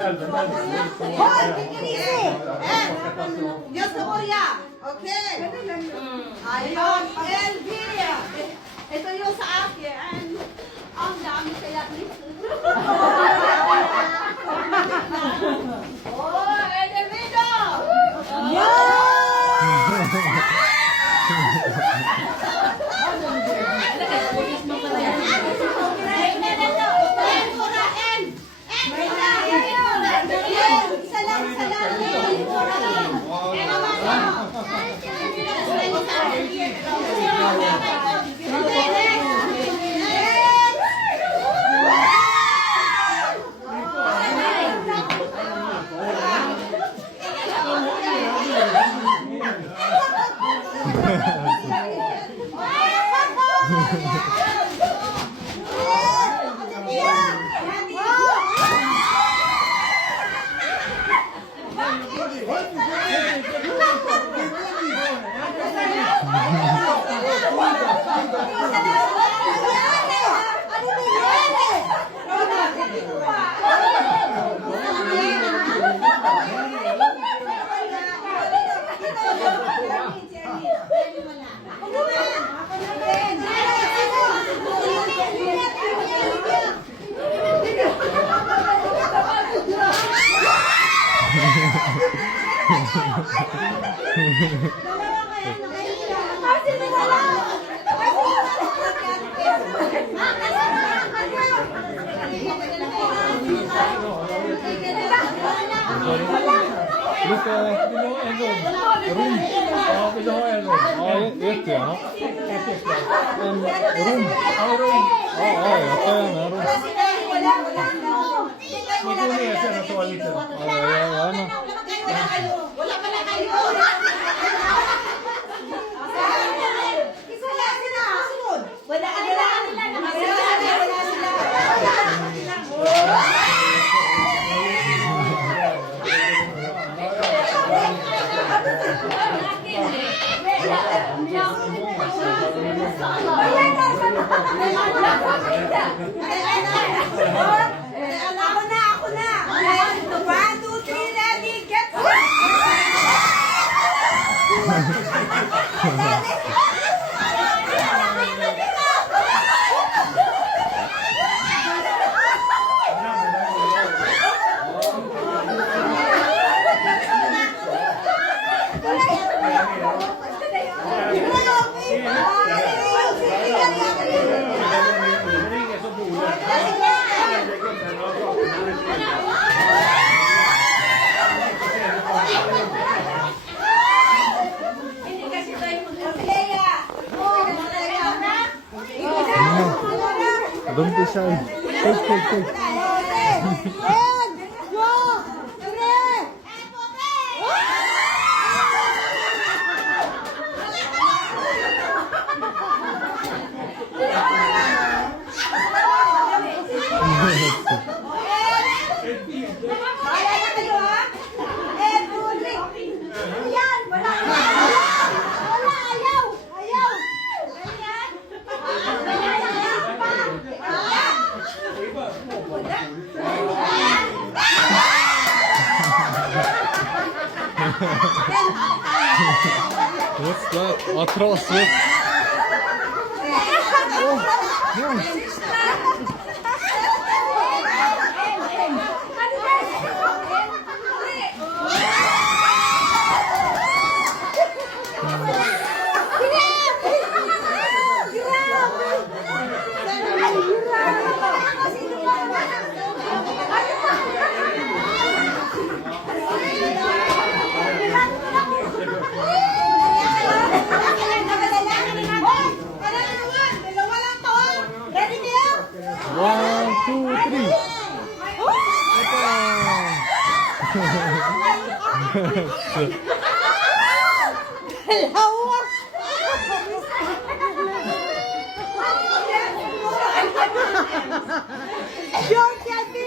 Hold, take it easy. Just the Orya. Okay. Ayun, LV. Ito yung sa akin. Ang dami kaya nito. Oh, Edelvido. Vilka vill du ha en rum? Rum? Ja, vill du ha en rum? Ja, jättegärna. En rum? Ja, rum. Ja, jag tar gärna en rum. Man går ner sen och tar lite. Ja, gärna. Wala pala kayo. Wala ka nila. Ako na. 1, 2, 3, ready, get Don't be shy. Take. What's that? Ja, trasigt. One, two, three. Don't get me!